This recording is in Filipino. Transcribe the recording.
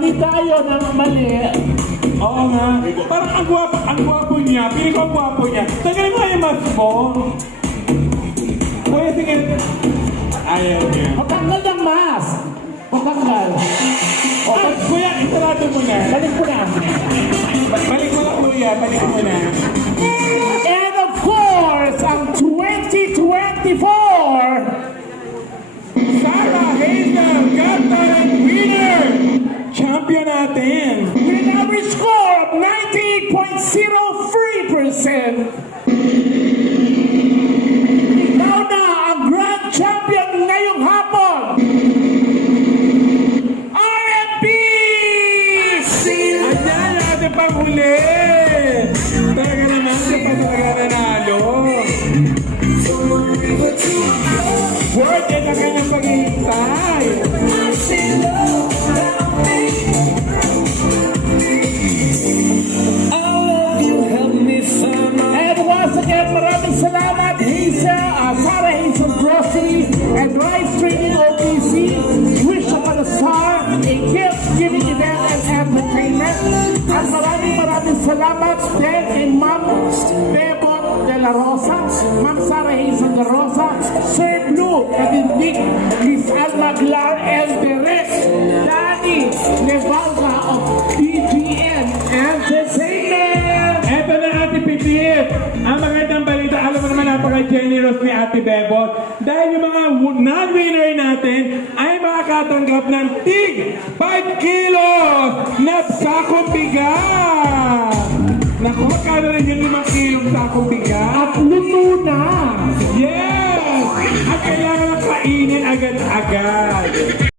mali tayo ng mali. Oo nga. Parang ang gwapo niya. Pili ko ang gwapo niya. Tagalin mo yung mask mo. Kuya, sige. Ayaw niya. Patanggal ng mask. Patanggal. Kuya, itarado mo na. Balik ko na. Balik mo na, kuya. Balik mo na. And of course, ang 2024 Sarah Hazel, Got Talent winner! Champion natin! with an average score of 98.03%. Ikaw na ang grand champion ngayong hapon. R&B! Ayan, natin pang huli! Talaga naman, siya pa talaga nanalo. Worth it ang kanyang paghihintay! And once again, maraming salamat, Hazel, Sarah Hazel Grocery and Live Streaming OPC. Wish upon a Star, a gift-giving event and entertainment. At maraming salamat din kay Ma'am Bebot de la Rosa, Ma'am Sarah Hazel de Rosa, Sir Blue, Kadindik, Miss Alma Glar, and Derek Danny Nevalga of DGN Entertainment. Eto na Ate Pipit! Ang magandang balita, alam mo naman napaka-generous ni Ate Bebot dahil yung mga non-winner natin ay makakatanggap ng tig 5 kilos na sakong bigas! Naku, magkano rin yung 5 kilong sakong bigas? At luto na! Yes! At kailangan kainin agad-agad.